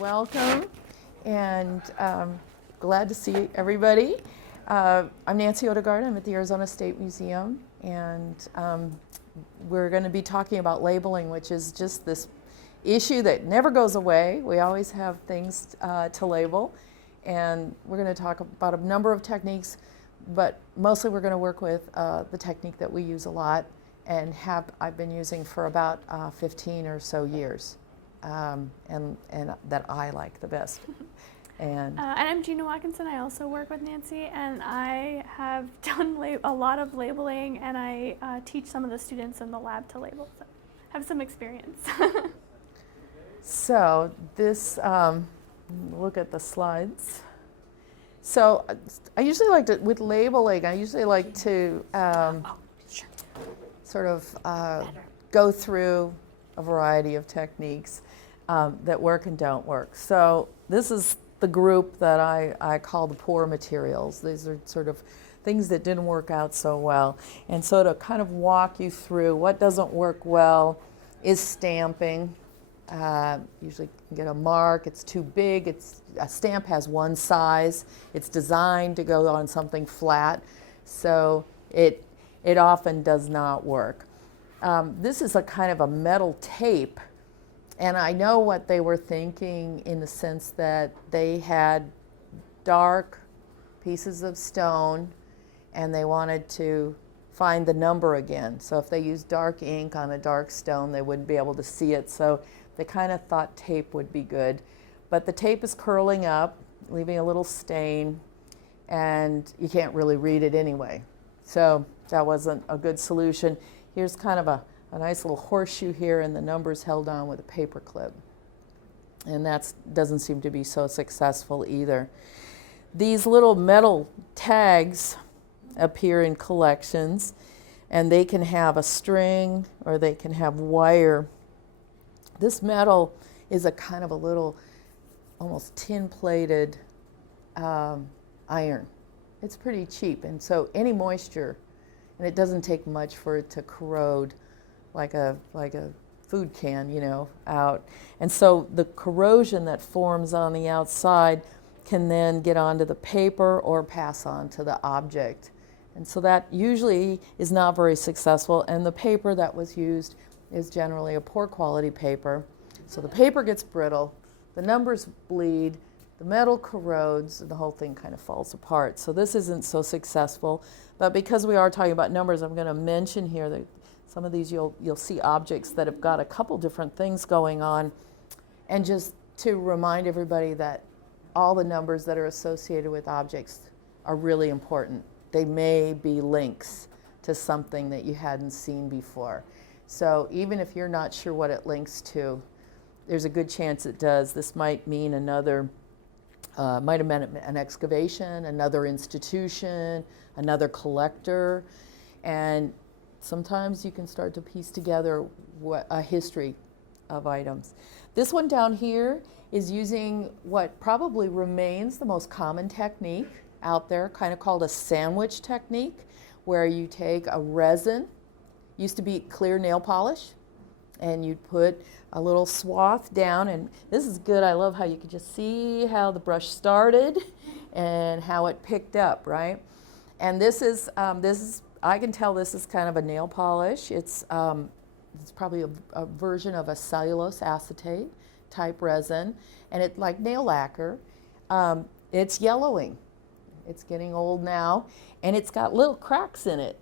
Welcome, and glad to see everybody. I'm Nancy Odegaard. I'm at the Arizona State Museum, and we're going to be talking about labeling, which is just this issue that never goes away. We always have things to label, and we're going to talk about a number of techniques, but mostly we're going to work with the technique that we use a lot and I've been using for about 15 or so years. And that I like the best. And I'm Gina Watkinson. I also work with Nancy, and I have done a lot of labeling, and I teach some of the students in the lab to label, so I have some experience. so this, look at the slides. So I usually like to, with labeling, I usually like to sort of go through a variety of techniques that work and don't work. So this is the group that I call the poor materials. These are sort of things that didn't work out so well. And so to kind of walk you through what doesn't work well is stamping. Usually you can get a mark, it's too big, a stamp has one size, it's designed to go on something flat, so it often does not work. This is a kind of a metal tape. And I know what they were thinking in the sense that they had dark pieces of stone and they wanted to find the number again. So if they used dark ink on a dark stone, they wouldn't be able to see it. So they kind of thought tape would be good. But the tape is curling up, leaving a little stain, and you can't really read it anyway. So that wasn't a good solution. Here's kind of a nice little horseshoe here, and the numbers held on with a paper clip. And that doesn't seem to be so successful either. These little metal tags appear in collections, and they can have a string or they can have wire. This metal is a kind of a little, almost tin-plated iron. It's pretty cheap, and so any moisture, and it doesn't take much for it to corrode like a food can, you know, out. And so the corrosion that forms on the outside can then get onto the paper or pass on to the object. And so that usually is not very successful, and the paper that was used is generally a poor quality paper. So the paper gets brittle, the numbers bleed, the metal corrodes, and the whole thing kind of falls apart. So this isn't so successful, but because we are talking about numbers, I'm going to mention here that some of these you'll see objects that have got a couple different things going on, and just to remind everybody that all the numbers that are associated with objects are really important. They may be links to something that you hadn't seen before. So even if you're not sure what it links to, there's a good chance it does. This might mean another, might have meant an excavation, another institution, another collector, and sometimes you can start to piece together a history of items. This one down here is using what probably remains the most common technique out there, kind of called a sandwich technique, where you take a resin, used to be clear nail polish, and you'd put a little swath down, and this is good. I love how you could just see how the brush started and how it picked up, right? And this is I can tell this is kind of a nail polish. It's probably a version of a cellulose acetate type resin, and it's like nail lacquer. It's yellowing. It's getting old now, and it's got little cracks in it,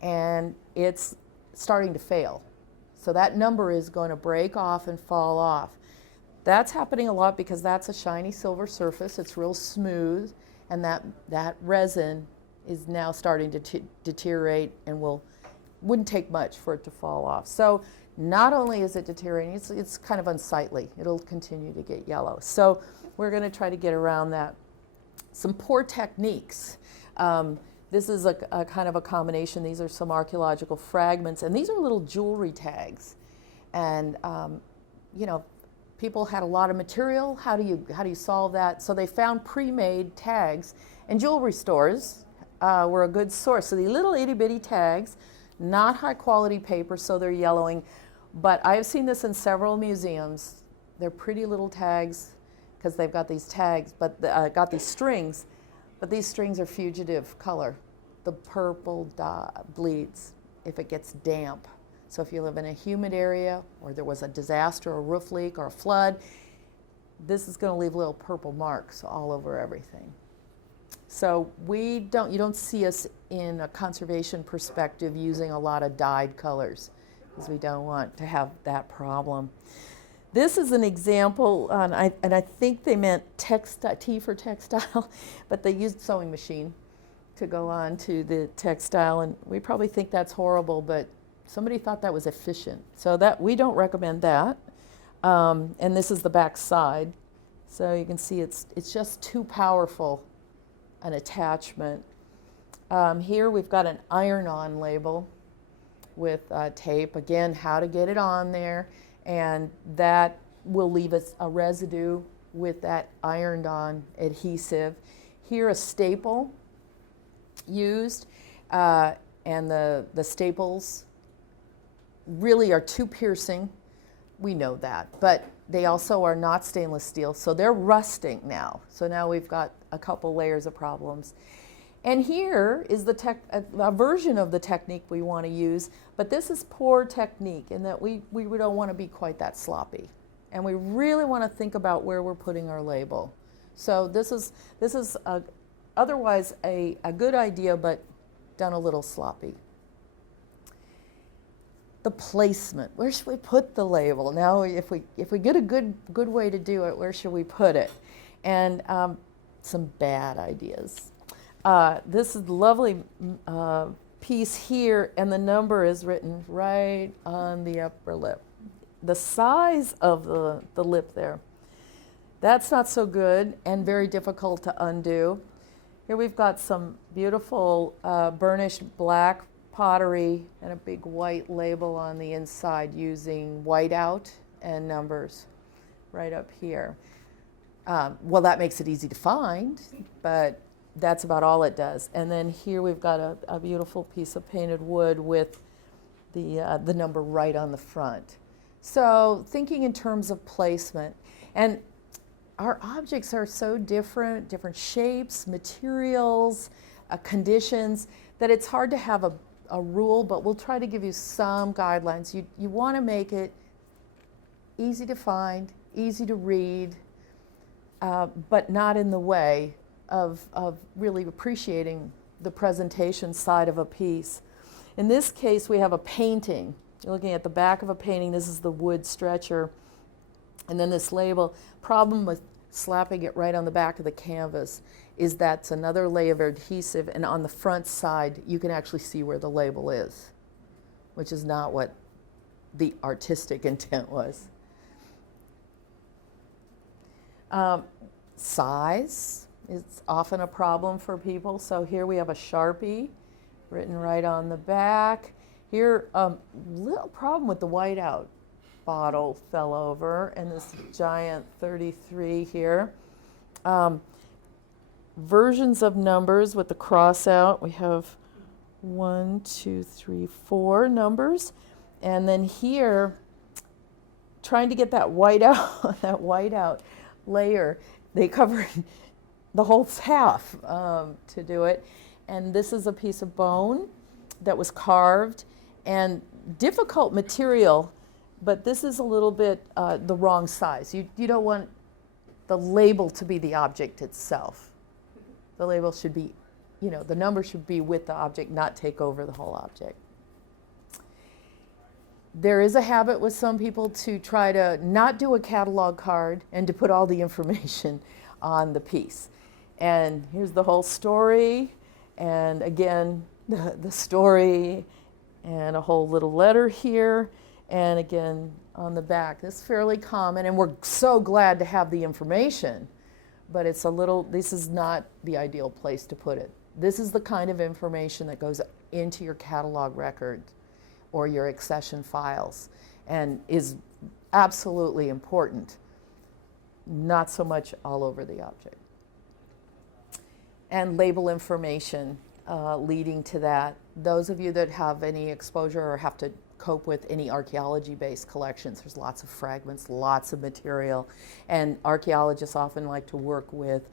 and it's starting to fail. So that number is going to break off and fall off. That's happening a lot because that's a shiny silver surface. It's real smooth, and that resin is now starting to deteriorate and wouldn't take much for it to fall off. So not only is it deteriorating, it's kind of unsightly. It'll continue to get yellow. So we're going to try to get around that. Some poor techniques. This is a kind of a combination. These are some archaeological fragments, and these are little jewelry tags. And you know, people had a lot of material. How do you solve that? So they found pre-made tags, and jewelry stores were a good source. So these little itty bitty tags, not high quality paper, so they're yellowing. But I've seen this in several museums. They're pretty little tags because they've got these tags, but got these strings, but these strings are fugitive color. The purple bleeds if it gets damp. So if you live in a humid area or there was a disaster, a roof leak or a flood, this is going to leave little purple marks all over everything. So you don't see us in a conservation perspective using a lot of dyed colors because we don't want to have that problem. This is an example, and I think they meant T for textile, but they used sewing machine to go on to the textile, and we probably think that's horrible, but somebody thought that was efficient. So that we don't recommend that. And this is the back side. So you can see it's just too powerful an attachment. Here we've got an iron-on label with tape. Again, how to get it on there. And that will leave us a residue with that ironed-on adhesive. Here a staple used, and the staples really are too piercing. We know that, but they also are not stainless steel, so they're rusting now. So now we've got a couple layers of problems. And here is a version of the technique we want to use, but this is poor technique in that we don't want to be quite that sloppy. And we really want to think about where we're putting our label. So this is otherwise a good idea, but done a little sloppy. The placement. Where should we put the label? Now, if we get a good way to do it, where should we put it? And some bad ideas. This is a lovely piece here, and the number is written right on the upper lip. The size of the lip there, that's not so good and very difficult to undo. Here we've got some beautiful burnished black pottery and a big white label on the inside using whiteout and numbers right up here. Well, that makes it easy to find, but that's about all it does. And then here we've got a beautiful piece of painted wood with the number right on the front. So thinking in terms of placement, and our objects are so different shapes, materials, conditions, that it's hard to have a rule, but we'll try to give you some guidelines. You want to make it easy to find, easy to read, but not in the way of really appreciating the presentation side of a piece. In this case, we have a painting. You're looking at the back of a painting. This is the wood stretcher. And then this label. Problem with slapping it right on the back of the canvas is that's another layer of adhesive, and on the front side, you can actually see where the label is, which is not what the artistic intent was. Size is often a problem for people. So here we have a Sharpie written right on the back. Here, little problem with the whiteout bottle fell over, and this giant 33 here. Versions of numbers with the cross out. We have 1, 2, 3, 4 numbers. And then here, trying to get that whiteout layer, they covered the whole half to do it. And this is a piece of bone that was carved, and difficult material, but this is a little bit the wrong size. You don't want the label to be the object itself. The label should be, the number should be with the object, not take over the whole object. There is a habit with some people to try to not do a catalog card and to put all the information on the piece. And here's the whole story, and again, the story, and a whole little letter here, and again, on the back. This is fairly common, and we're so glad to have the information, but this is not the ideal place to put it. This is the kind of information that goes into your catalog record or your accession files and is absolutely important, not so much all over the object. And label information leading to that. Those of you that have any exposure or have to cope with any archaeology-based collections. There's lots of fragments, lots of material, and archaeologists often like to work with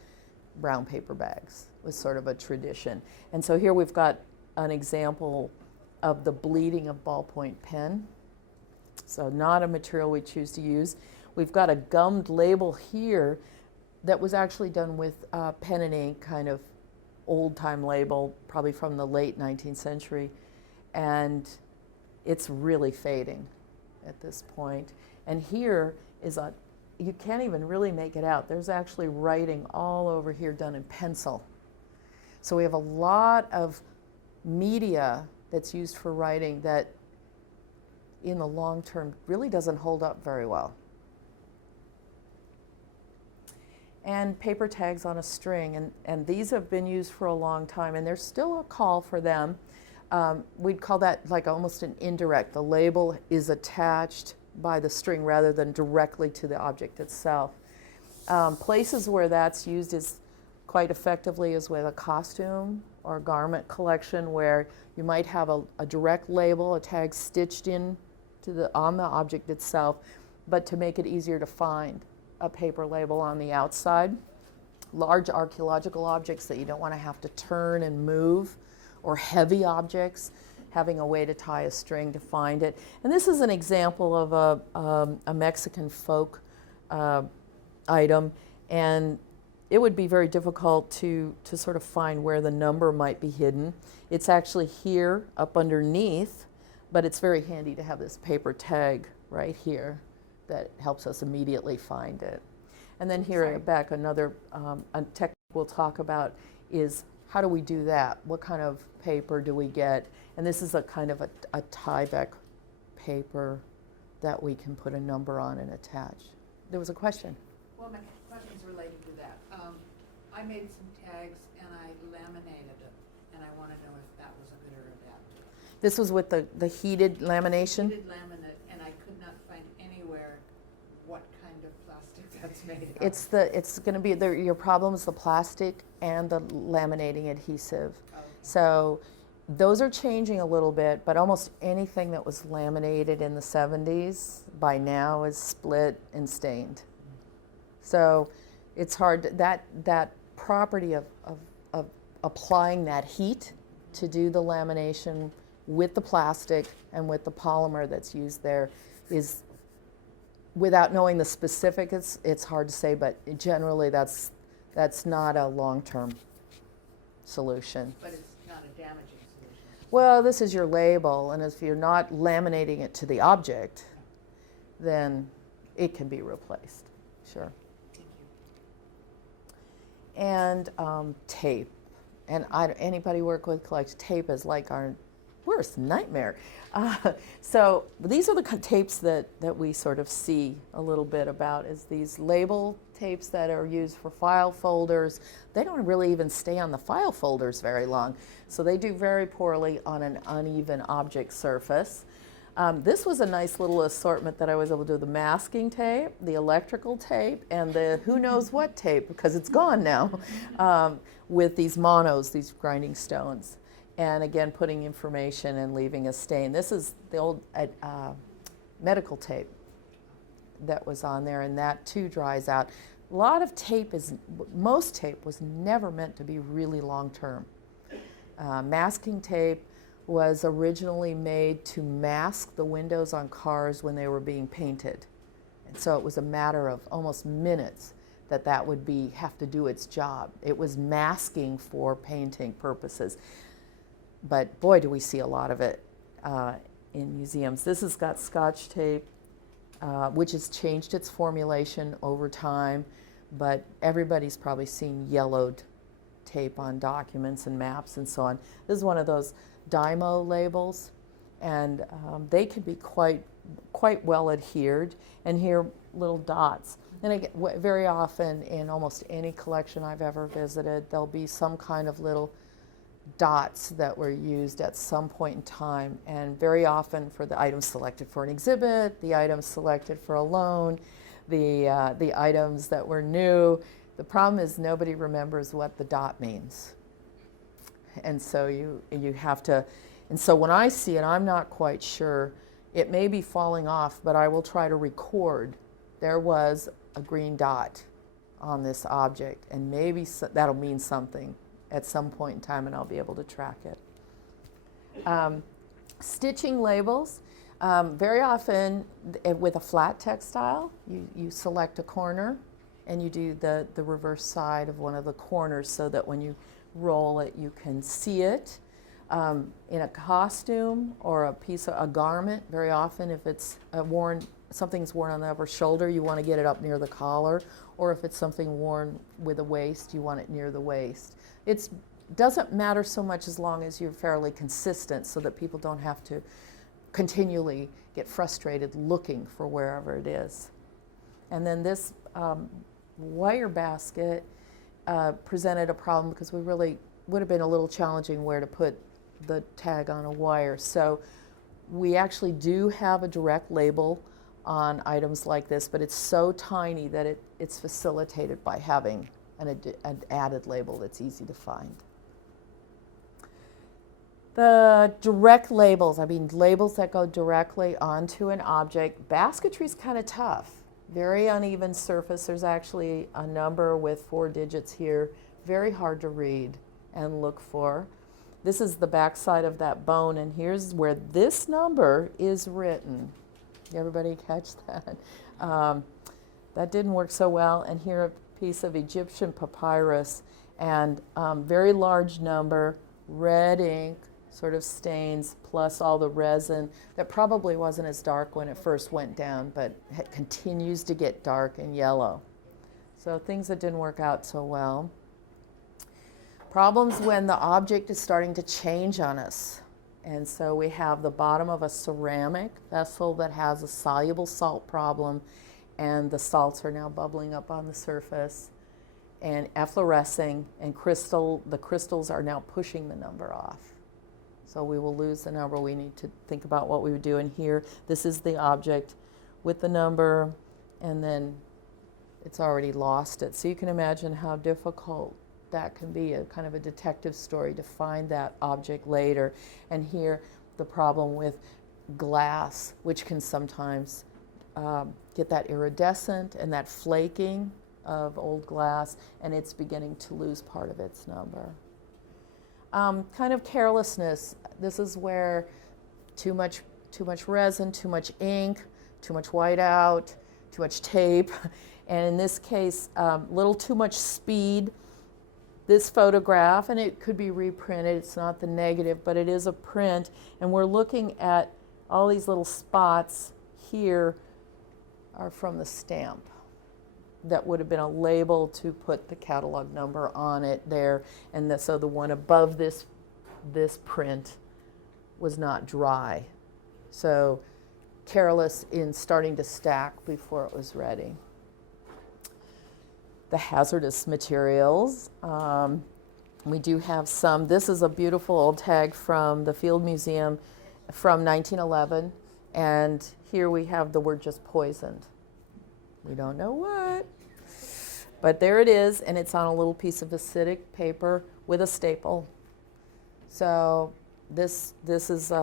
brown paper bags, was sort of a tradition. And so here we've got an example of the bleeding of ballpoint pen. So not a material we choose to use. We've got a gummed label here that was actually done with pen and ink, kind of old-time label, probably from the late 19th century. And it's really fading at this point. And here is a, you can't even really make it out. There's actually writing all over here done in pencil. So we have a lot of media that's used for writing that in the long term really doesn't hold up very well. And paper tags on a string, and these have been used for a long time, and there's still a call for them. We'd call that like almost an indirect. The label is attached by the string rather than directly to the object itself. Places where that's used is quite effectively is with a costume or garment collection, where you might have a direct label, a tag stitched in to on the object itself, but to make it easier to find, a paper label on the outside. Large archaeological objects that you don't want to have to turn and move, or heavy objects, having a way to tie a string to find it. And this is an example of a Mexican folk item, and it would be very difficult to sort of find where the number might be hidden. It's actually here up underneath, but it's very handy to have this paper tag right here that helps us immediately find it. And then here at back, another a technique we'll talk about is how do we do that? What kind of paper do we get? And this is a kind of a tie-back paper that we can put a number on and attach. There was a question. Well, my question's related to that. I made some tags and I laminated it, and I want to know if that was a good or a bad. This was with the heated lamination? Heated laminate, and I could not find anywhere what kind of plastic that's made of. It's going to be your problem is the plastic and the laminating adhesive. Okay. So those are changing a little bit, but almost anything that was laminated in the 70s by now is split and stained. So it's hard, that property of applying that heat to do the lamination with the plastic and with the polymer that's used there is, without knowing the specifics, it's hard to say, but generally that's not a long-term solution. But it's not a damaging solution. Well, this is your label, and if you're not laminating it to the object, then it can be replaced, sure. Thank you. And tape. And anybody work with collection, tape is like our worst nightmare. So these are the tapes that we sort of see a little bit about, is these label tapes that are used for file folders. They don't really even stay on the file folders very long. So they do very poorly on an uneven object surface. This was a nice little assortment that I was able to do: the masking tape, the electrical tape, and the who knows what tape, because it's gone now, with these monos, these grinding stones. And again, putting information and leaving a stain. This is the old medical tape that was on there, and that too dries out. A lot of tape most tape was never meant to be really long term. Masking tape was originally made to mask the windows on cars when they were being painted. And so it was a matter of almost minutes that would have to do its job. It was masking for painting purposes. But boy, do we see a lot of it in museums. This has got Scotch tape, which has changed its formulation over time, but everybody's probably seen yellowed tape on documents and maps and so on. This is one of those Dymo labels, and they can be quite well adhered. And here, little dots. And again, very often in almost any collection I've ever visited, there'll be some kind of little dots that were used at some point in time, and very often for the items selected for an exhibit, the items selected for a loan, the items that were new. The problem is nobody remembers what the dot means. And so you have to, and so when I see it, I'm not quite sure It may be falling off, but I will try to record there was a green dot on this object, and maybe that'll mean something at some point in time, and I'll be able to track it. Stitching labels. Very often with a flat textile, you select a corner and you do the reverse side of one of the corners so that when you roll it, you can see it. In a costume or a garment, very often if it's something's worn on the upper shoulder, you want to get it up near the collar, or if it's something worn with a waist, you want it near the waist. It doesn't matter so much as long as you're fairly consistent so that people don't have to continually get frustrated looking for wherever it is. And then this wire basket presented a problem because we really would have been a little challenging where to put the tag on a wire. So we actually do have a direct label on items like this, but it's so tiny that it's facilitated by having an added label that's easy to find. The direct labels, I mean labels that go directly onto an object. Basketry is kind of tough. Very uneven surface. There's actually a number with 4 digits here. Very hard to read and look for. This is the back side of that bone, and here's where this number is written. Everybody catch that? That didn't work so well. And here a piece of Egyptian papyrus, and very large number, red ink, sort of stains, plus all the resin that probably wasn't as dark when it first went down, but it continues to get dark and yellow. So things that didn't work out so well. Problems when the object is starting to change on us. And so we have the bottom of a ceramic vessel that has a soluble salt problem, and the salts are now bubbling up on the surface and efflorescing, and the crystals are now pushing the number off. So we will lose the number. We need to think about what we would do. And here, this is the object with the number, and then it's already lost it. So you can imagine how difficult that can be, a kind of a detective story to find that object later. And here, the problem with glass, which can sometimes get that iridescent and that flaking of old glass, and it's beginning to lose part of its number. Kind of carelessness. This is where too much resin, too much ink, too much whiteout, too much tape, and in this case, little too much speed. This photograph, and it could be reprinted, it's not the negative, but it is a print, and we're looking at all these little spots here are from the stamp. That would have been a label to put the catalog number on it there, and so the one above this print was not dry. So careless in starting to stack before it was ready. The hazardous materials. We do have some. This is a beautiful old tag from the Field Museum from 1911, and here we have the word just poisoned. We don't know what, but there it is, and it's on a little piece of acidic paper with a staple. So this is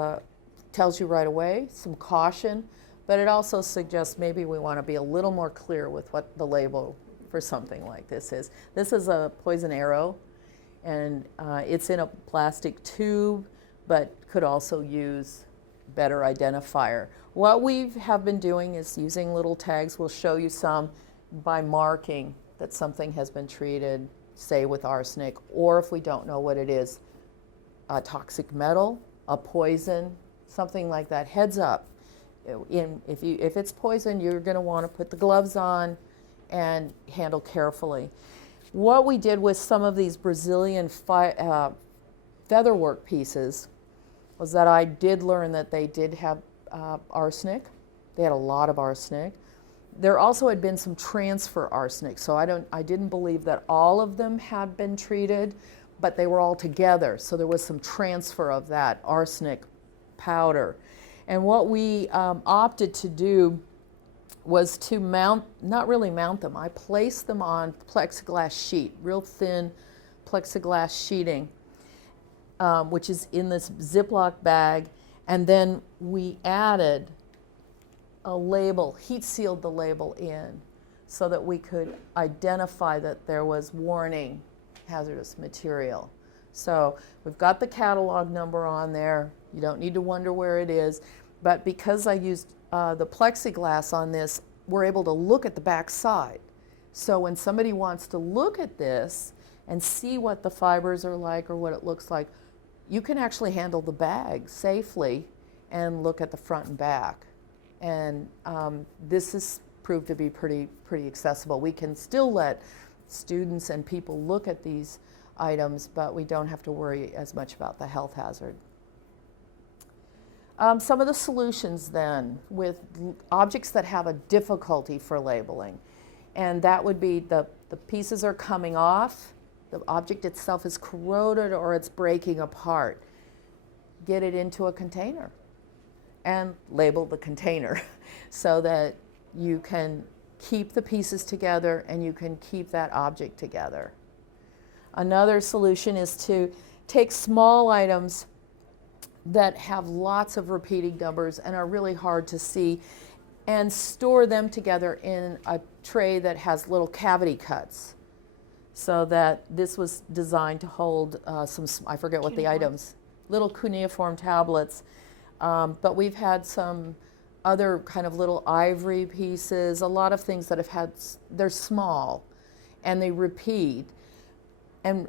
tells you right away some caution, but it also suggests maybe we want to be a little more clear with what the label for something like this is. This is a poison arrow, and it's in a plastic tube, but could also use better identifier. What we have been doing is using little tags. We'll show you some by marking that something has been treated, say with arsenic, or if we don't know what it is, a toxic metal, a poison, something like that. Heads up. If it's poison, you're going to want to put the gloves on and handle carefully. What we did with some of these Brazilian featherwork pieces was that I did learn that they did have arsenic. They had a lot of arsenic. There also had been some transfer arsenic, so I didn't believe that all of them had been treated, but they were all together, so there was some transfer of that arsenic powder. And what we opted to do was to not really mount them. I placed them on plexiglass sheet, real thin plexiglass sheeting, which is in this Ziploc bag, and then we added a label, heat sealed the label in so that we could identify that there was warning hazardous material. So we've got the catalog number on there. You don't need to wonder where it is. But because I used the plexiglass on this, we're able to look at the back side. So when somebody wants to look at this and see what the fibers are like or what it looks like, you can actually handle the bag safely and look at the front and back. And this has proved to be pretty accessible. We can still let students and people look at these items, but we don't have to worry as much about the health hazard. Some of the solutions then with objects that have a difficulty for labeling, and that would be the pieces are coming off, the object itself is corroded or it's breaking apart. Get it into a container and label the container so that you can keep the pieces together and you can keep that object together. Another solution is to take small items that have lots of repeating numbers and are really hard to see and store them together in a tray that has little cavity cuts, so that this was designed to hold some, I forget what the items, little cuneiform tablets, but we've had some other kind of little ivory pieces, a lot of things that have had, they're small and they repeat. And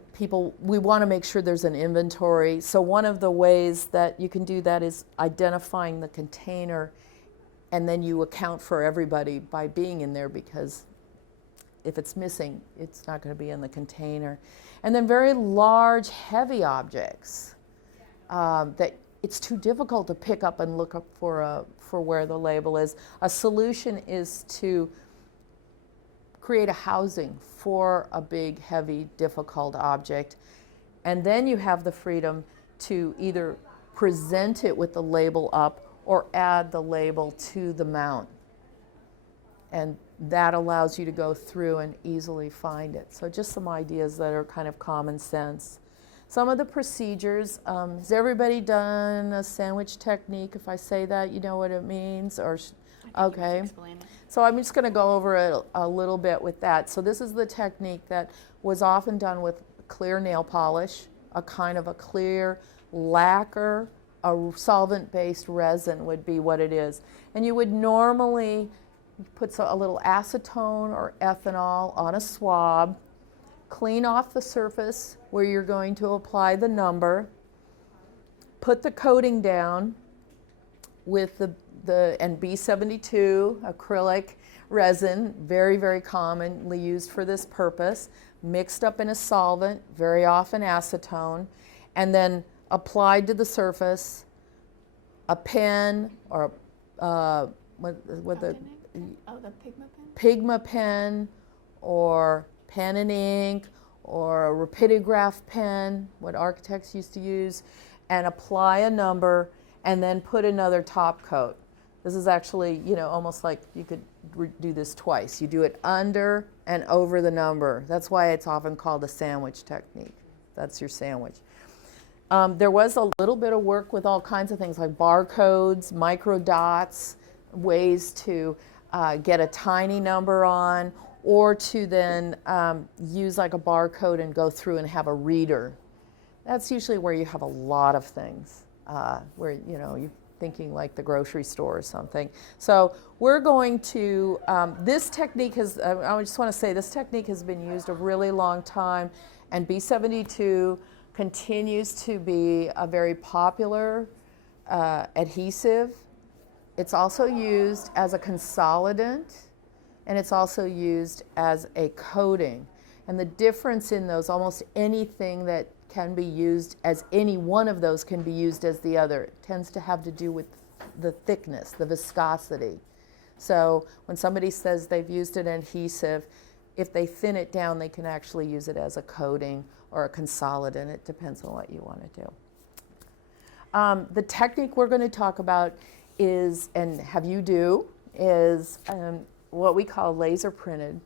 we want to make sure there's an inventory. So one of the ways that you can do that is identifying the container, and then you account for everybody by being in there, because if it's missing, it's not going to be in the container. And then very large, heavy objects that it's too difficult to pick up and look up for where the label is. A solution is to create a housing for a big, heavy, difficult object. And then you have the freedom to either present it with the label up or add the label to the mount. And that allows you to go through and easily find it. So just some ideas that are kind of common sense. Some of the procedures, has everybody done a sandwich technique? If I say that, you know what it means? Or okay. So I'm just going to go over it a little bit with that. So this is the technique that was often done with clear nail polish, a kind of a clear lacquer, a solvent-based resin would be what it is. And you would normally put a little acetone or ethanol on a swab, clean off the surface where you're going to apply the number, put the coating down with the B72 acrylic resin, very, very commonly used for this purpose, mixed up in a solvent, very often acetone, and then applied to the surface, a pen or the Pigma pen or pen and ink or a rapidograph pen, what architects used to use, and apply a number and then put another top coat. This is actually, almost like you could do this twice. You do it under and over the number. That's why it's often called a sandwich technique. That's your sandwich. There was a little bit of work with all kinds of things like barcodes, micro dots, ways to get a tiny number on, or to then use like a barcode and go through and have a reader. That's usually where you have a lot of things, where you're thinking like the grocery store or something. So we're going to, this technique has, I just want to say this technique has been used a really long time, and B72 continues to be a very popular adhesive. It's also used as a consolidant, and it's also used as a coating. And the difference in those, almost anything that can be used as any one of those can be used as the other. It tends to have to do with the thickness, the viscosity. So when somebody says they've used an adhesive, if they thin it down, they can actually use it as a coating or a consolidant. It depends on what you want to do. The technique we're going to talk about is, and have you do, is what we call laser printed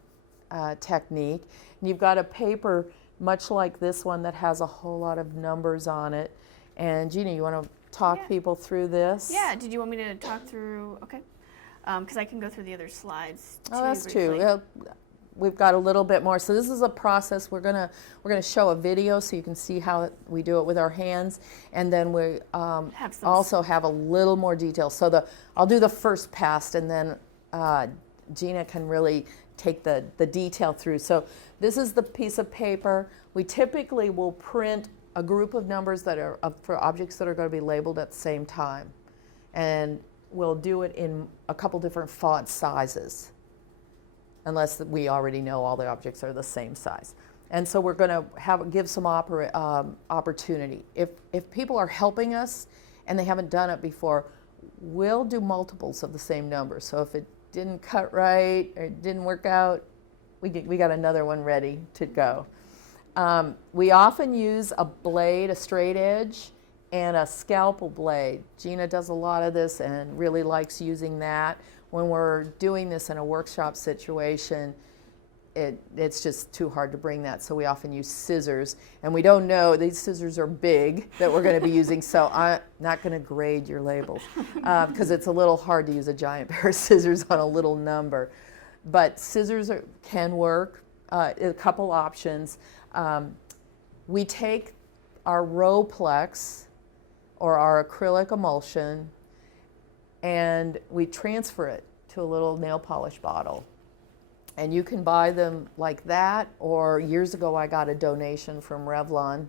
technique. And you've got a paper much like this one that has a whole lot of numbers on it. And Gina, you want to talk people through this? Yeah, did you want me to talk through? Okay. because I can go through the other slides too. Oh, that's briefly. true. Well, we've got a little bit more. So this is a process. We're gonna show a video so you can see how we do it with our hands, and then we also have a little more detail. So I'll do the first pass, and then Gina can really take the detail through. So this is the piece of paper. We typically will print a group of numbers that are for objects that are going to be labeled at the same time, and we'll do it in a couple different font sizes, unless we already know all the objects are the same size. And so we're going to give some opportunity. If people are helping us and they haven't done it before, we'll do multiples of the same number. So if it didn't cut right or it didn't work out, we got another one ready to go. We often use a blade, a straight edge, and a scalpel blade. Gina does a lot of this and really likes using that. When we're doing this in a workshop situation, it's just too hard to bring that, so we often use scissors. And we don't know, these scissors are big that we're going to be using, so I'm not going to grade your labels because it's a little hard to use a giant pair of scissors on a little number. But scissors can work, a couple options. We take our Rowplex or our acrylic emulsion and we transfer it to a little nail polish bottle. And you can buy them like that, or years ago I got a donation from Revlon,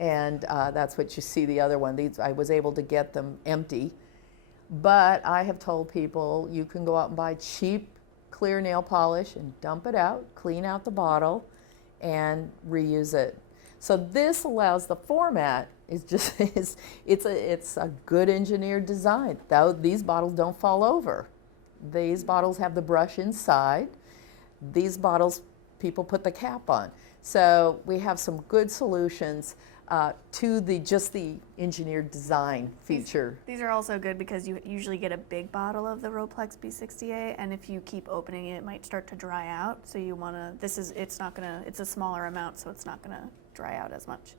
and that's what you see the other one. These, I was able to get them empty. But I have told people you can go out and buy cheap clear nail polish and dump it out, clean out the bottle, and reuse it. So this allows the format is just it's a good engineered design. Though these bottles don't fall over. These bottles have the brush inside. These bottles people put the cap on. So we have some good solutions to the engineered design feature. These are also good because you usually get a big bottle of the Rowplex B68, and if you keep opening it, it might start to dry out. So you want to, it's a smaller amount, so it's not going to dry out as much.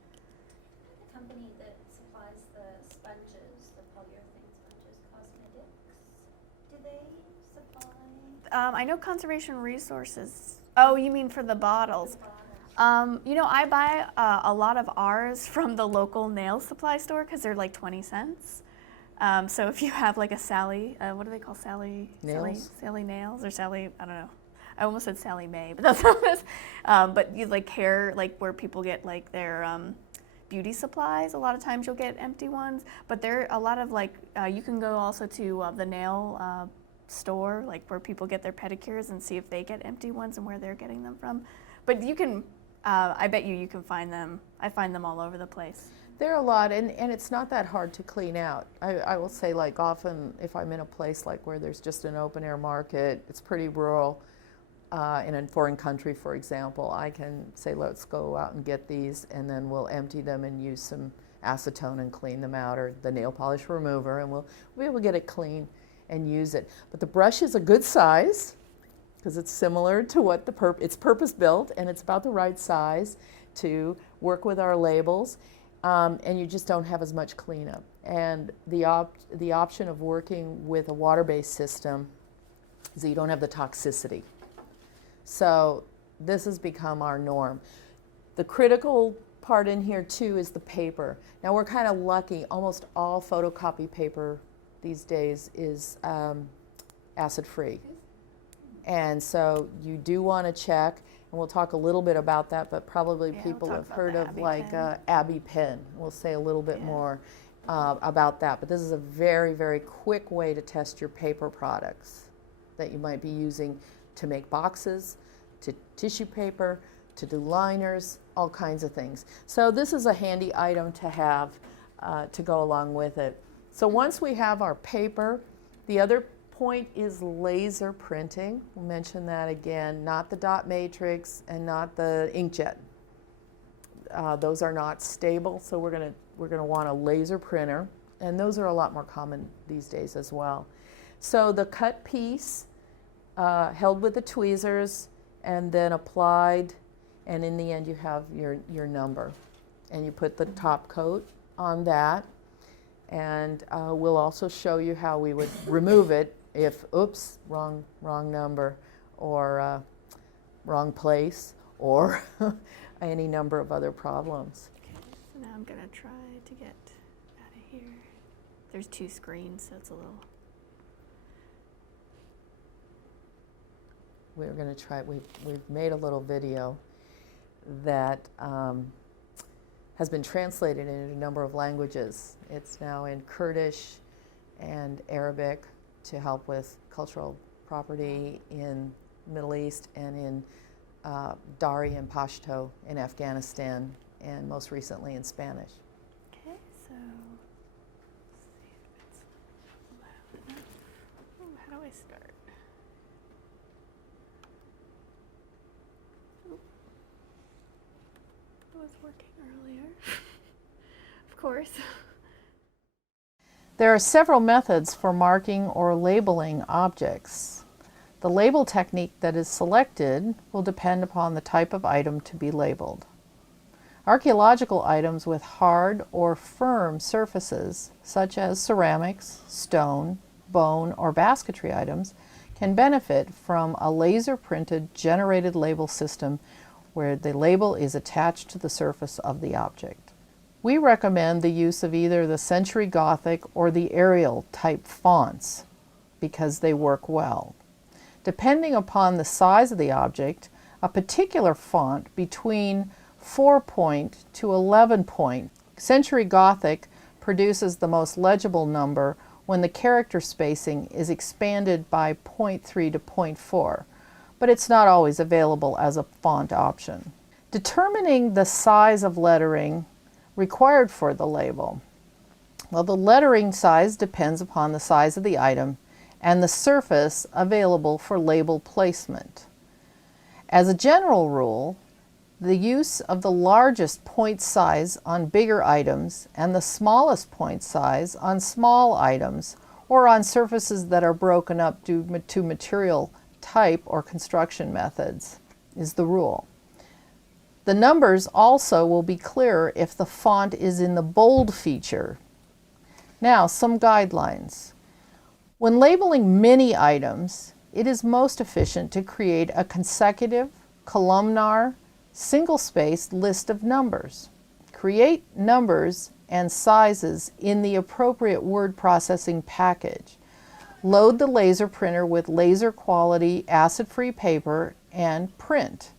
The company that supplies the sponges, the polyurethane sponges, cosmetics, do they supply? I know Conservation Resources. Oh, you mean for the bottles? You know, I buy a lot of ours from the local nail supply store because they're like 20 cents. So if you have like a Sally, what do they call Sally? Nails? Sally Nails or Sally, I don't know. I almost said Sally Mae, but that's not this. But you like hair, like where people get like their beauty supplies. A lot of times you'll get empty ones, but there are a lot of like, you can go also to the nail store, like where people get their pedicures, and see if they get empty ones and where they're getting them from. But you can, I bet you can find them. I find them all over the place. There are a lot, and it's not that hard to clean out. I will say, like, often if I'm in a place like where there's just an open air market, it's pretty rural, in a foreign country, for example, I can say, let's go out and get these, and then we'll empty them and use some acetone and clean them out, or the nail polish remover, and we'll be able to get it clean and use it. But the brush is a good size, because it's similar to what it's purpose built, and it's about the right size to work with our labels, and you just don't have as much cleanup. And the option of working with a water-based system is that you don't have the toxicity. So this has become our norm. The critical part in here too is the paper. Now we're kind of lucky, almost all photocopy paper these days is acid-free. And so you do want to check, and we'll talk a little bit about that, but probably people have heard of like Abbey Pen. We'll say a little bit more about that. But this is a very, very quick way to test your paper products that you might be using to make boxes, to tissue paper, to do liners, all kinds of things. So this is a handy item to have to go along with it. So once we have our paper, the other point is laser printing. We'll mention that again, not the dot matrix and not the inkjet. Those are not stable, so we're gonna want a laser printer, and those are a lot more common these days as well. So the cut piece held with the tweezers and then applied, and in the end you have your number, and you put the top coat on that, and we'll also show you how we would remove it if, oops, wrong number, or wrong place, or any number of other problems. Okay, so now I'm gonna try to get out of here. There's 2 screens, so it's a little. We're going to try, we've made a little video that has been translated into a number of languages. It's now in Kurdish and Arabic to help with cultural property in Middle East, and in Dari and Pashto in Afghanistan, and most recently in Spanish. Okay, so let's see if it's loud enough. Ooh, how do I start? Oop. It was working earlier. Of course. There are several methods for marking or labeling objects. The label technique that is selected will depend upon the type of item to be labeled. Archaeological items with hard or firm surfaces, such as ceramics, stone, bone, or basketry items, can benefit from a laser-printed generated label system where the label is attached to the surface of the object. We recommend the use of either the Century Gothic or the Arial type fonts because they work well. Depending upon the size of the object, a particular font between 4-point to 11-point. Century Gothic produces the most legible number when the character spacing is expanded by 0.3 to 0.4, but it's not always available as a font option. Determining the size of lettering required for the label. Well, the lettering size depends upon the size of the item and the surface available for label placement. As a general rule, the use of the largest point size on bigger items and the smallest point size on small items or on surfaces that are broken up due to material type or construction methods is the rule. The numbers also will be clearer if the font is in the bold feature. Now, some guidelines. When labeling many items, it is most efficient to create a consecutive, columnar, single-spaced list of numbers. Create numbers and sizes in the appropriate word processing package. Load the laser printer with laser quality acid-free paper and print.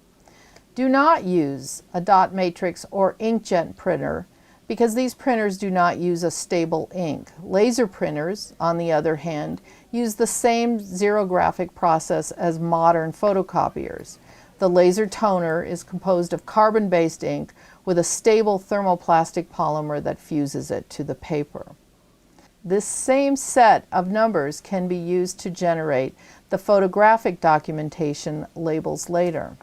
Do not use a dot matrix or inkjet printer because these printers do not use a stable ink. Laser printers, on the other hand, use the same xerographic process as modern photocopiers. The laser toner is composed of carbon-based ink with a stable thermoplastic polymer that fuses it to the paper. This same set of numbers can be used to generate the photographic documentation labels later.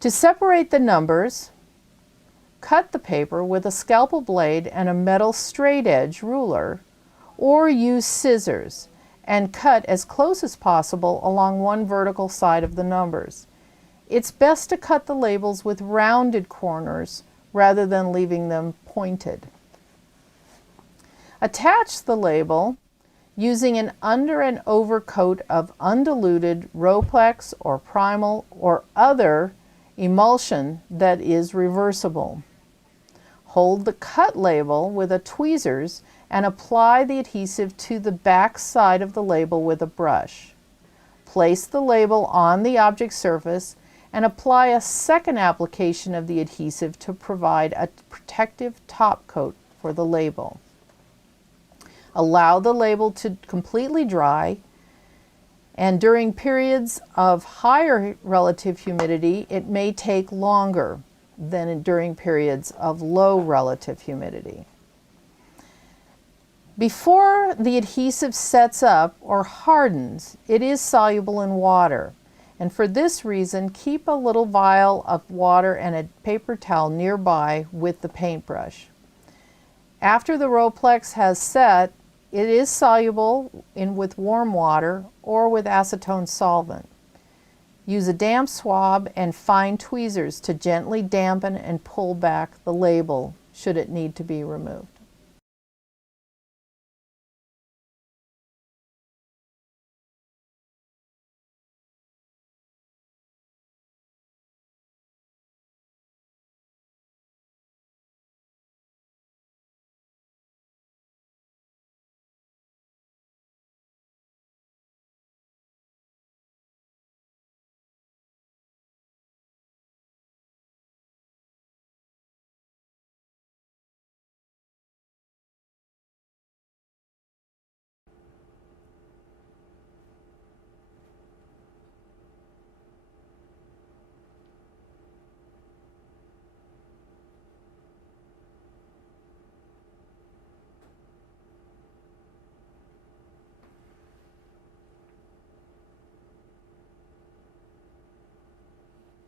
To separate the numbers, cut the paper with a scalpel blade and a metal straight edge ruler, or use scissors and cut as close as possible along one vertical side of the numbers. It's best to cut the labels with rounded corners rather than leaving them pointed. Attach the label using an under and over coat of undiluted Roplex or Primal or other emulsion that is reversible. Hold the cut label with a tweezers and apply the adhesive to the back side of the label with a brush. Place the label on the object surface and apply a second application of the adhesive to provide a protective top coat for the label. Allow the label to completely dry, and during periods of higher relative humidity, it may take longer than during periods of low relative humidity. Before the adhesive sets up or hardens, it is soluble in water, and for this reason, keep a little vial of water and a paper towel nearby with the paintbrush. After the Roplex has set, it is soluble with warm water or with acetone solvent. Use a damp swab and fine tweezers to gently dampen and pull back the label should it need to be removed.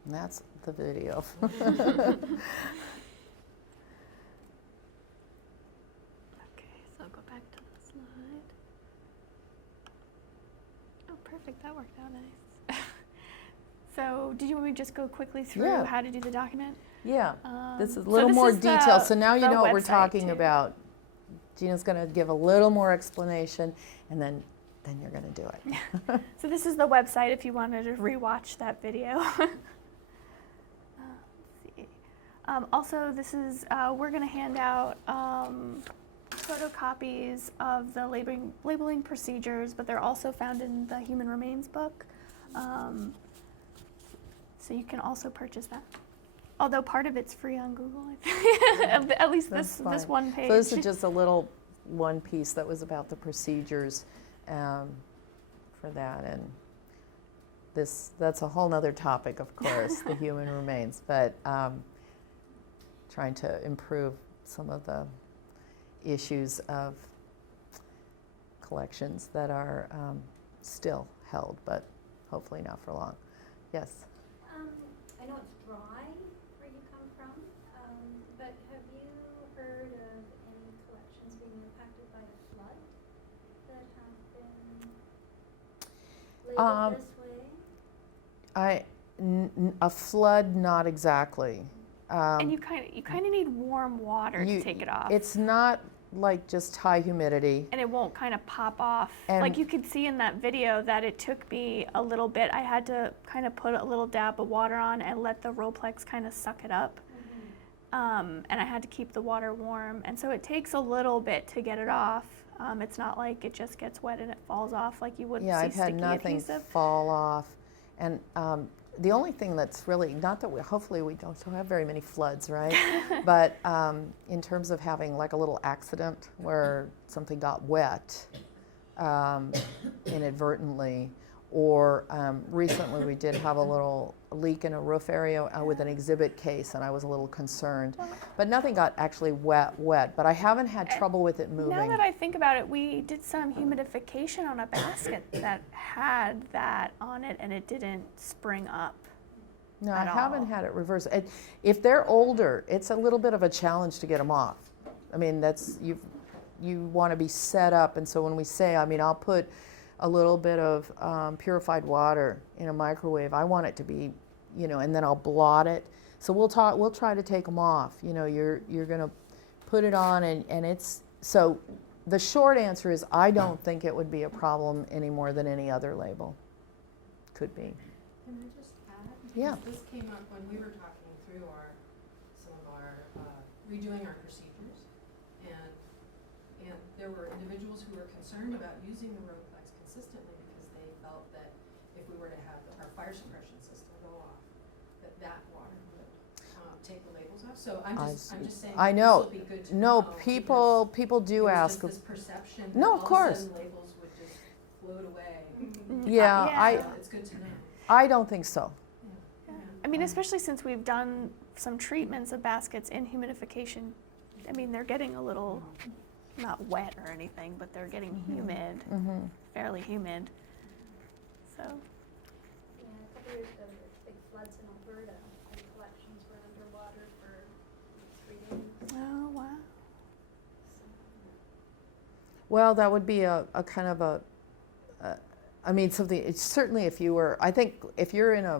And that's the video. Okay, so I'll go back to the slide. Oh, perfect. That worked out nice. So, did you want me to just go quickly through Yeah. how to do the document? Yeah, this is a so little this more is detail. the- So now you the know what we're website, talking too. about. Gina's going to give a little more explanation, and then you're going to do it. So this is the website if you wanted to rewatch that video. Let's see. Also, this is we're going to hand out photocopies of the labeling procedures, but they're also found in the Human Remains book. So you can also purchase that. Although part of it's free on Google, I think. At least That's this fine. one page. So this is just a little one piece that was about the procedures for that, and that's a whole nother topic, of course, the human remains, but trying to improve some of the issues of collections that are still held, but hopefully not for long. Yes. I know it's dry where you come from, but have you heard of any collections being impacted by a flood that have been labeled this way? A flood, not exactly. And you kind of need warm water to take it off. It's not like just high humidity. And it won't kind of pop off. And like you could see in that video that it took me a little bit. I had to kind of put a little dab of water on and let the Rollex kind of suck it up. And I had to keep the water warm. And so it takes a little bit to get it off. It's not like it just gets wet and it falls off like you would see I've had sticky nothing adhesive. fall off. And the only thing that's really, not that hopefully we don't have very many floods, right? But in terms of having like a little accident where something got wet inadvertently, or recently we did have a little leak in a roof area with an exhibit case, and I was a little concerned. But nothing got actually wet, but I haven't had trouble with it moving. Now that I think about it, we did some humidification on a basket that had that on it, and it didn't spring up. No, I at haven't all. had it reverse. If they're older, it's a little bit of a challenge to get them off. I mean, you want to be set up, and so when we say, I mean, I'll put a little bit of purified water in a microwave. I want it to be, and then I'll blot it. So we'll try to take them off. You're going to put it on, and it's so. The short answer is I don't think it would be a problem any more than any other label could be. Can I just add? Yeah. Because this came up when we were talking through some of our redoing our procedures, and there were individuals who were concerned about using the Rollex consistently because they felt that if we were to have our fire suppression system go off, that water would take the labels off. So I'm just saying. I know. This will be good to No, know people because do it was ask. just this perception that No, all of course. a sudden labels would just float away. Yeah, Yeah. So it's good to know. I don't think so. Yeah. I mean, especially since we've done some treatments of baskets in humidification. I mean, they're getting a little, not wet or anything, but they're getting humid, fairly humid. So, Yeah, a couple years ago, there were big floods in Alberta, and collections were underwater for 3 days. oh wow. So, Well, that would be a kind of I mean, something. It's certainly if you were. I think if you're in a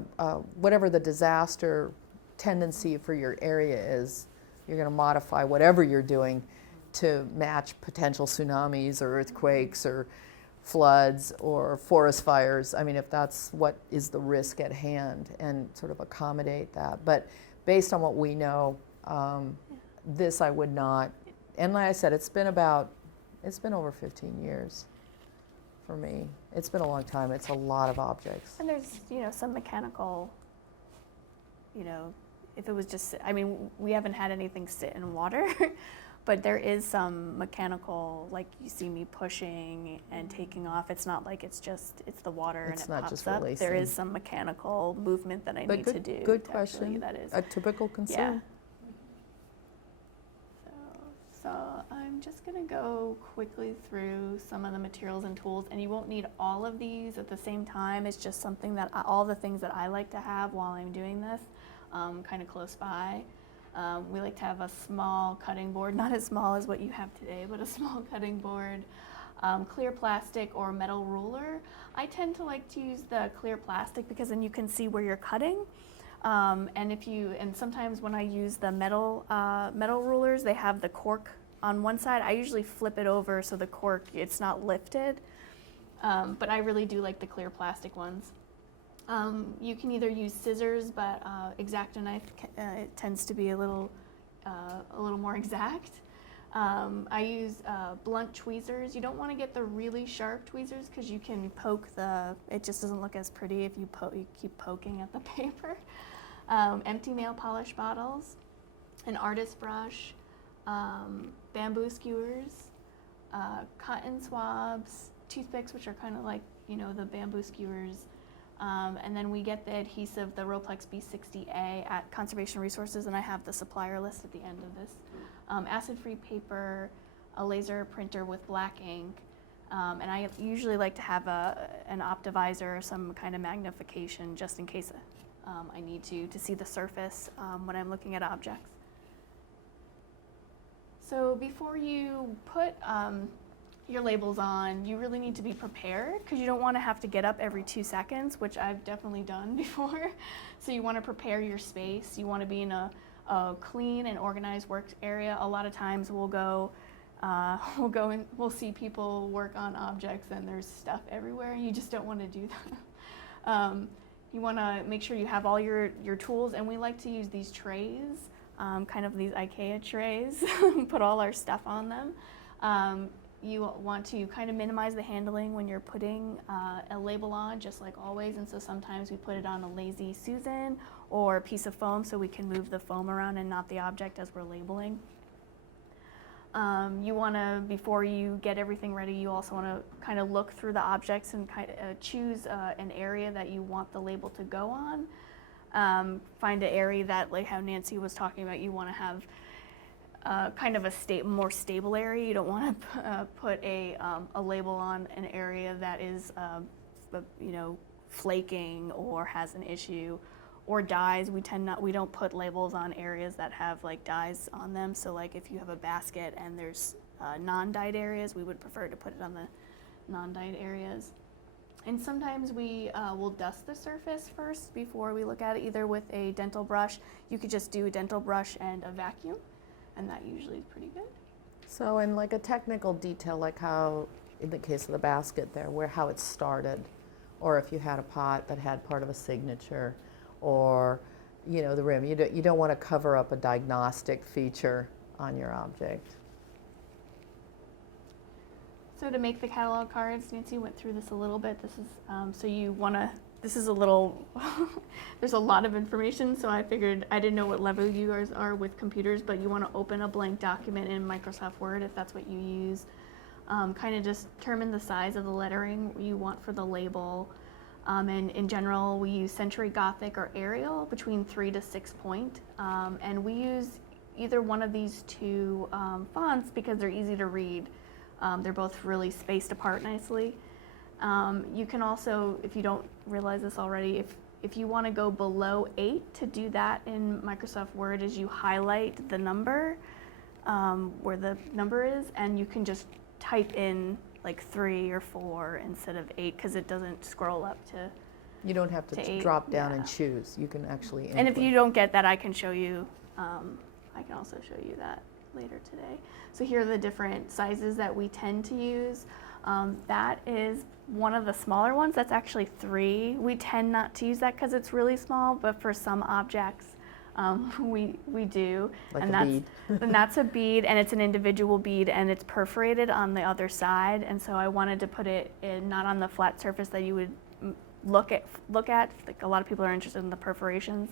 whatever the disaster tendency for your area is, you're going to modify whatever you're doing to match potential tsunamis or earthquakes or floods or forest fires. I mean, if that's what is the risk at hand, and sort of accommodate that. But based on what we know, this I would not. And like I said, it's been over 15 years for me. It's been a long time. It's a lot of objects. And there's, some mechanical, if it was just, I mean, we haven't had anything sit in water, but there is some mechanical, like you see me pushing and taking off. It's not like it's the water It's and it not pops just up. There releasing. is some mechanical movement that I But need to do. good to question. Actually, that is. A typical concern. Yeah. So I I'm just going to go quickly through some of the materials and tools, and you won't need all of these at the same time. It's just something that all the things that I like to have while I'm doing this, kind of close by. We like to have a small cutting board, not as small as what you have today, but a small cutting board. Clear plastic or metal ruler. I tend to like to use the clear plastic because then you can see where you're cutting. And sometimes when I use the metal rulers, they have the cork on one side. I usually flip it over so the cork, it's not lifted. But I really do like the clear plastic ones. You can either use scissors, but X-Acto knife it tends to be a little more exact. I use blunt tweezers. You don't want to get the really sharp tweezers because you can poke it just doesn't look as pretty if you keep poking at the paper. Empty nail polish bottles, an artist brush, bamboo skewers, cotton swabs, toothpicks, which are kind of like, the bamboo skewers. And then we get the adhesive, the Roplex B60A at Conservation Resources, and I have the supplier list at the end of this. Acid-free paper, a laser printer with black ink, and I usually like to have an optivisor or some kind of magnification just in case I need to see the surface when I'm looking at objects. So before you put your labels on, you really need to be prepared because you don't want to have to get up every 2 seconds, which I've definitely done before. So you want to prepare your space. You want to be in a clean and organized work area. A lot of times we'll go and we'll see people work on objects and there's stuff everywhere. You just don't want to do that. You want to make sure you have all your tools, and we like to use these trays, kind of these IKEA trays, put all our stuff on them. You want to kind of minimize the handling when you're putting a label on, just like always, and so sometimes we put it on a Lazy Susan or a piece of foam so we can move the foam around and not the object as we're labeling. You want to, before you get everything ready, you also want to kind of look through the objects and kind of choose an area that you want the label to go on. Find an area that, like how Nancy was talking about, you want to have kind of a more stable area. You don't want to put a label on an area that is, flaking or has an issue, or dyes. We don't put labels on areas that have like dyes on them. So like if you have a basket and there's non-dyed areas, we would prefer to put it on the non-dyed areas. And sometimes we will dust the surface first before we look at it, either with a dental brush. You could just do a dental brush and a vacuum, and that usually is pretty good. So in like a technical detail, like how in the case of the basket there, how it started, or if you had a pot that had part of a signature, or the rim, you don't want to cover up a diagnostic feature on your object. So to make the catalog cards, Nancy went through this a little bit. This is this is a little, there's a lot of information, so I figured, I didn't know what level you guys are with computers, but you want to open a blank document in Microsoft Word if that's what you use. Kind of just determine the size of the lettering you want for the label. And in general, we use Century Gothic or Arial between 3 to 6 point. And we use either one of these two fonts because they're easy to read. They're both really spaced apart nicely. You can also, if you don't realize this already, if you want to go below 8, to do that in Microsoft Word is you highlight the number where the number is, and you can just type in like 3 or 4 instead of 8 because it doesn't scroll up to. You don't have to drop down and choose. You can actually input. And if you don't get that, I can show you. I can also show you that later today. So here are the different sizes that we tend to use. That is one of the smaller ones. That's actually 3. We tend not to use that because it's really small, but for some objects, we do. Like and a bead. And that's a bead, and it's an individual bead, and it's perforated on the other side. And so I wanted to put it not on the flat surface that you would look at. Like a lot of people are interested in the perforations,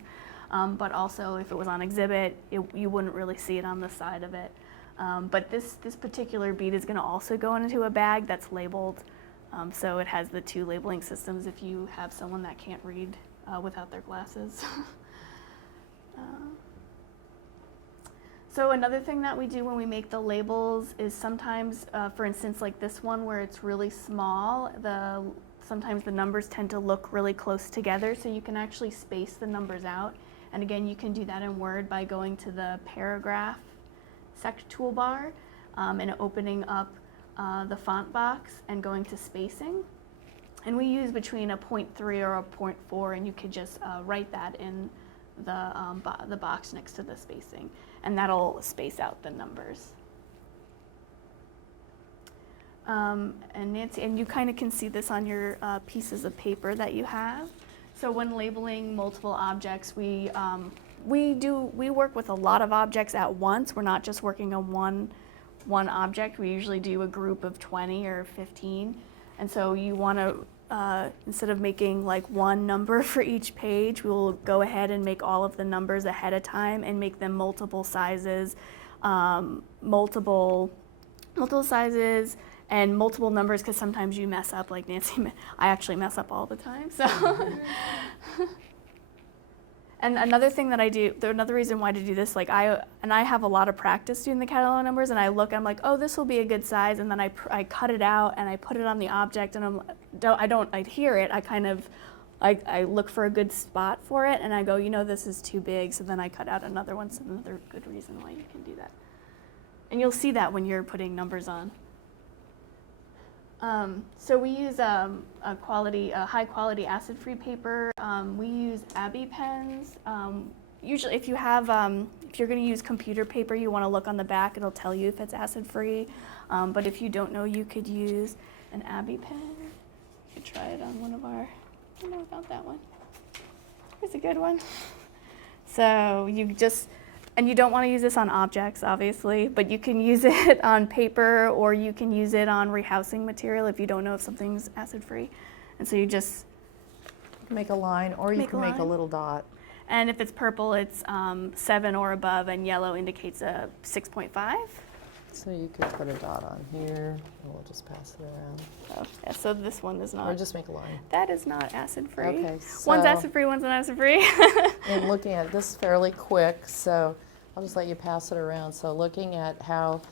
but also if it was on exhibit, you wouldn't really see it on the side of it. But this particular bead is going to also go into a bag that's labeled, so it has the 2 labeling systems if you have someone that can't read without their glasses. So another thing that we do when we make the labels is sometimes, for instance, like this one where it's really small, sometimes the numbers tend to look really close together, so you can actually space the numbers out. And again, you can do that in Word by going to the paragraph toolbar and opening up the font box and going to spacing. And we use between a 0.3 or a 0.4, and you could just write that in the box next to the spacing, and that'll space out the numbers. And Nancy, and you kind of can see this on your pieces of paper that you have. So when labeling multiple objects, we work with a lot of objects at once. We're not just working on one object. We usually do a group of 20 or 15, and so you want to instead of making like one number for each page, we'll go ahead and make all of the numbers ahead of time and make them multiple sizes, multiple sizes. And multiple numbers, because sometimes you mess up, like Nancy, I actually mess up all the time, so. And another thing that I do, another reason why to do this, like I have a lot of practice doing the catalog numbers, and I look, I'm like, oh, this will be a good size, and then I cut it out, and I put it on the object, and I don't adhere it, I look for a good spot for it, and I go, this is too big, so then I cut out another one, so another good reason why you can do that. And you'll see that when you're putting numbers on. So we use a high quality acid-free paper. We use Abby pens. Usually if you're going to use computer paper, you want to look on the back. It'll tell you if it's acid-free. But if you don't know, you could use an Abby pen. You could try it on one of our, I don't know about that one. Here's a good one. So and you don't want to use this on objects, obviously, but you can use it on paper, or you can use it on rehousing material if you don't know if something's acid-free. And so you just make a line, or you can make a little dot. And if it's purple, it's 7 or above, and yellow indicates a 6.5. So you could put a dot on here, and we'll just pass it around. Oh, yeah, so this one is not. Or just make a line. That is not acid-free. Okay, so one's acid-free, one's not acid-free. And looking at this fairly quick, so I'll just let you pass it around. So looking at how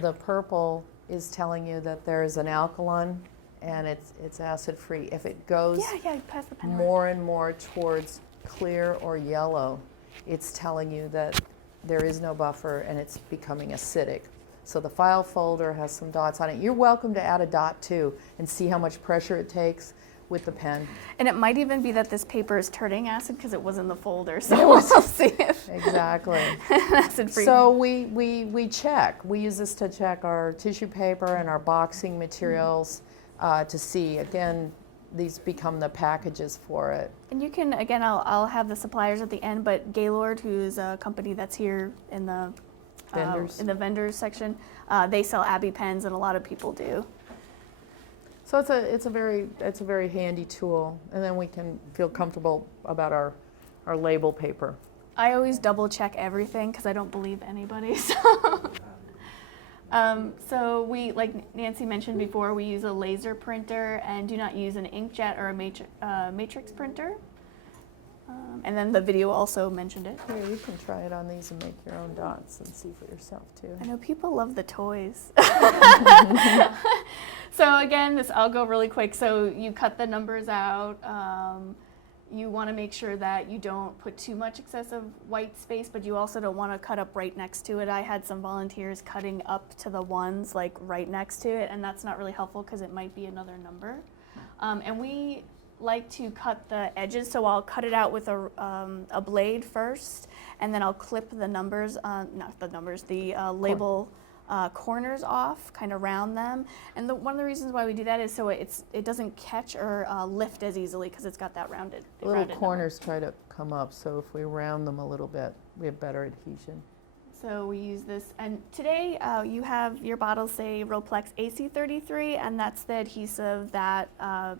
the purple is telling you that there's an alkaline and it's acid-free. If it goes pass the pen more and more towards clear or yellow, it's telling you that there is no buffer and it's becoming acidic. So the file folder has some dots on it. You're welcome to add a dot too and see how much pressure it takes with the pen. And it might even be that this paper is turning acid because it was in the folder, so we'll see if Exactly. acid-free. So we check. We use this to check our tissue paper and our boxing materials to see. Again, these become the packages for it. And you can, again, I'll have the suppliers at the end, but Gaylord, who's a company that's here in the vendors section, they sell Abby pens, and a lot of people do. So it's a very handy tool, and then we can feel comfortable about our label paper. I always double check everything because I don't believe anybody. So we, like Nancy mentioned before, we use a laser printer and do not use an inkjet or a matrix printer. And then the video also mentioned it. Here, you can try it on these and make your own dots and see for yourself too. I know people love the toys. So again, I'll go really quick. So you cut the numbers out. You want to make sure that you don't put too much excessive white space, but you also don't want to cut up right next to it. I had some volunteers cutting up to the ones like right next to it, and that's not really helpful because it might be another number. And we like to cut the edges, so I'll cut it out with a blade first, and then I'll clip the numbers, the label corners off, kind of round them. And one of the reasons why we do that is so it doesn't catch or lift as easily because it's got that rounded. Little corners try to come up, so if we round them a little bit, we have better adhesion. So we use this, and today you have your bottles say Roplex AC33, and that's the adhesive that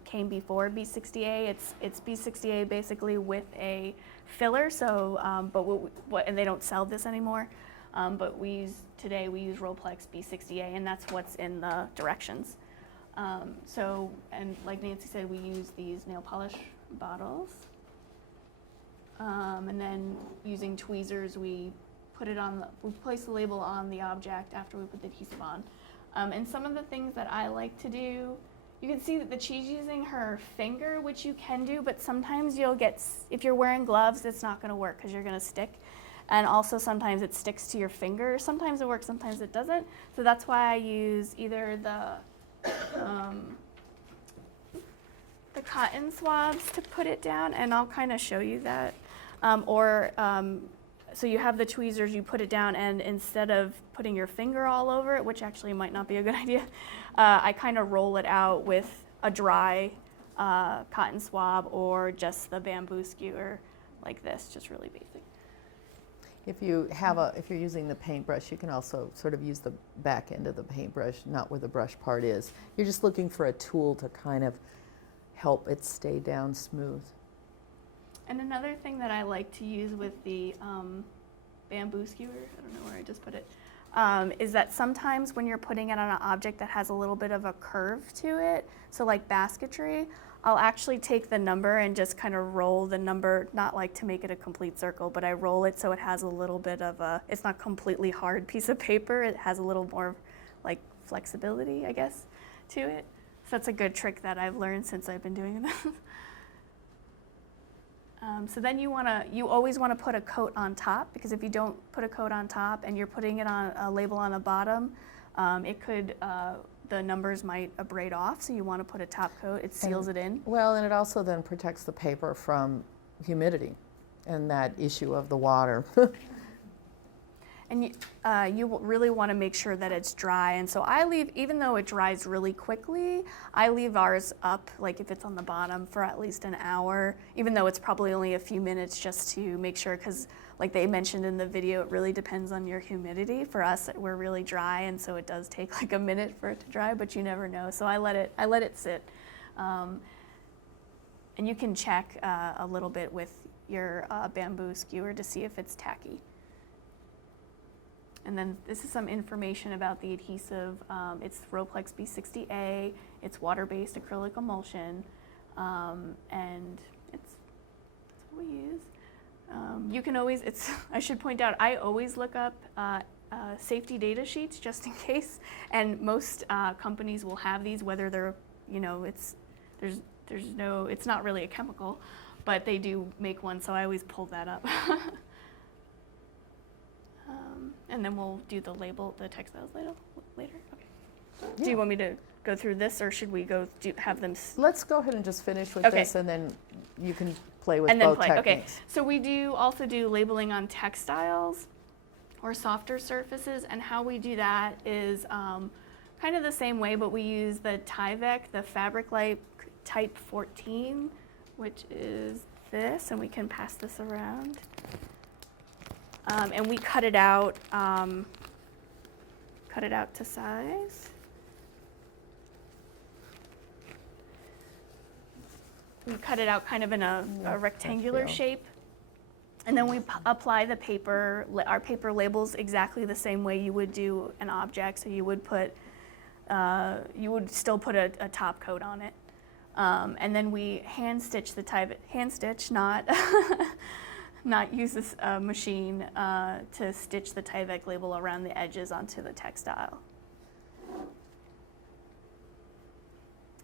came before B60A. It's B60A basically with a filler. So, and they don't sell this anymore. But today we use Roplex B60A, and that's what's in the directions. So, and like Nancy said, we use these nail polish bottles, and then using tweezers we we place the label on the object after we put the adhesive on. And some of the things that I like to do, you can see that she's using her finger, which you can do, but sometimes you'll get, if you're wearing gloves, it's not gonna work because you're gonna stick. And also sometimes it sticks to your finger. Sometimes it works, sometimes it doesn't. So that's why I use either the cotton swabs to put it down, and I'll kind of show you that. So you have the tweezers, you put it down, and instead of putting your finger all over it, which actually might not be a good idea, I kind of roll it out with a dry cotton swab or just the bamboo skewer like this, just really basic. If you're using the paintbrush, you can also sort of use the back end of the paintbrush, not where the brush part is. You're just looking for a tool to kind of help it stay down smooth. And another thing that I like to use with the bamboo skewer, I don't know where I just put it, is that sometimes when you're putting it on an object that has a little bit of a curve to it, so like basketry, I'll actually take the number and just kind of roll the number, not like to make it a complete circle, but I roll it so it has a little bit of a, it's not completely hard piece of paper, it has a little more like flexibility, I guess, to it. So that's a good trick that I've learned since I've been doing this. So then you always want to put a coat on top, because if you don't put a coat on top and you're putting it on a label on the bottom, the numbers might abrade off, so you want to put a top coat. It seals it in. Well, and it also then protects the paper from humidity and that issue of the water. And you really want to make sure that it's dry. And so I leave, even though it dries really quickly, I leave ours up, like if it's on the bottom, for at least an hour, even though it's probably only a few minutes, just to make sure, because like they mentioned in the video, it really depends on your humidity. For us, we're really dry, and so it does take like a minute for it to dry, but you never know. So I let it sit. And you can check a little bit with your bamboo skewer to see if it's tacky. And then this is some information about the adhesive. It's Roplex B60A. It's water-based acrylic emulsion, and that's what we use. You can always, I should point out, I always look up safety data sheets just in case, and most companies will have these, whether they're, it's not really a chemical, but they do make one, so I always pull that up. And then we'll do the textiles later. Okay. Yeah. Do you want me to go through this, or should we have them? Let's go ahead and just finish with Okay. this, and then you can play with And then both play. techniques. Okay. So we also do labeling on textiles or softer surfaces, and how we do that is kind of the same way, but we use the Tyvek, the Fabric Light Type 14, which is this, and we can pass this around. And we cut it out to size. We cut it out kind of in a rectangular shape. And then we apply the paper. Our paper labels exactly the same way you would do an object. So you would still put a top coat on it. And then we hand stitch the hand stitch, not use this machine to stitch the Tyvek label around the edges onto the textile.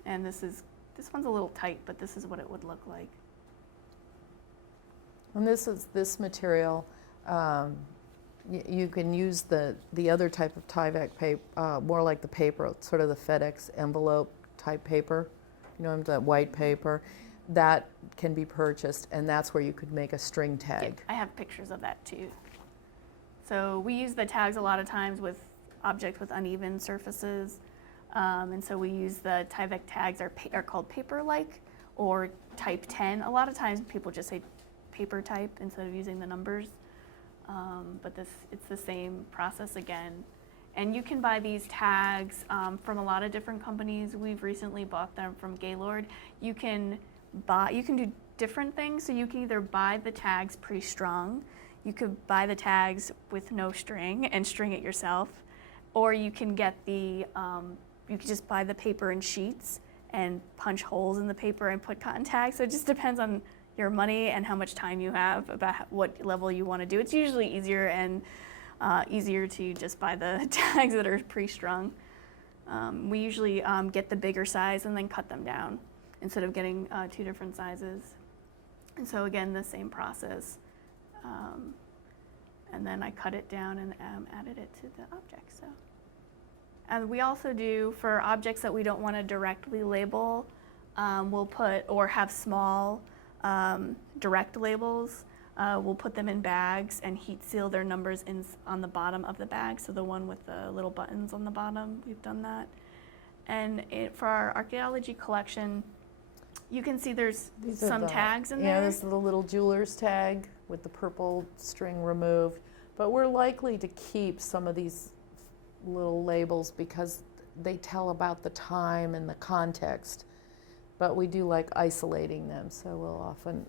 And this one's a little tight, but this is what it would look like. And this material, you can use the other type of Tyvek paper, more like the paper, sort of the FedEx envelope type paper, that white paper. That can be purchased, and that's where you could make a string tag. Yeah, I have pictures of that too. So we use the tags a lot of times with objects with uneven surfaces, and so we use the Tyvek tags are called paper-like or type 10. A lot of times people just say paper type instead of using the numbers, but it's the same process again. And you can buy these tags from a lot of different companies. We've recently bought them from Gaylord. You can do different things. So you can either buy the tags pre-strung, you could buy the tags with no string and string it yourself, or you can get you can just buy the paper in sheets and punch holes in the paper and put cotton tags. So it just depends on your money and how much time you have about what level you want to do. It's usually easier and easier to just buy the tags that are pre-strung. We usually get the bigger size and then cut them down instead of getting 2 different sizes. And so again, the same process. And then I cut it down and added it to the object. So, and we also do, for objects that we don't want to directly label, we'll put, or have small direct labels, we'll put them in bags and heat seal their numbers on the bottom of the bag. So the one with the little buttons on the bottom, we've done that. And for our archaeology collection, you can see there's some tags in there. Yeah, there's the little jeweler's tag with the purple string removed. But we're likely to keep some of these little labels because they tell about the time and the context. But we do like isolating them, so we'll often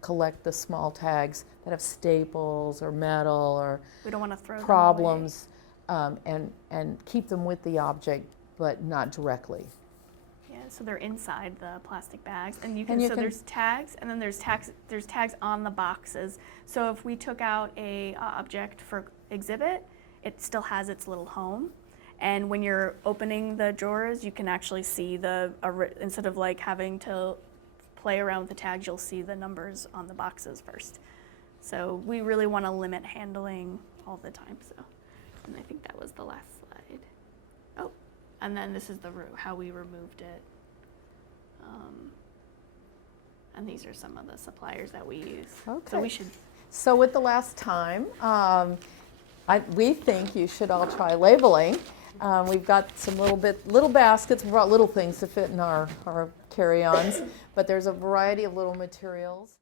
collect the small tags that have staples or metal or We don't want to throw problems, and keep them with the object, but not directly. them away. Yeah, so they're inside the plastic bags, and you can there's tags, and then there's tags on the boxes. So if we took out a object for exhibit, it still has its little home. And when you're opening the drawers, you can actually see instead of like having to play around with the tags, you'll see the numbers on the boxes first. So we really want to limit handling all the time. So, and I think that was the last slide. Oh, and then this is how we removed it. And these are some of the suppliers that we use. Okay. So we should. So with the last time, we think you should all try labeling. We've got some little baskets. We brought little things to fit in our carry-ons, but there's a variety of little materials.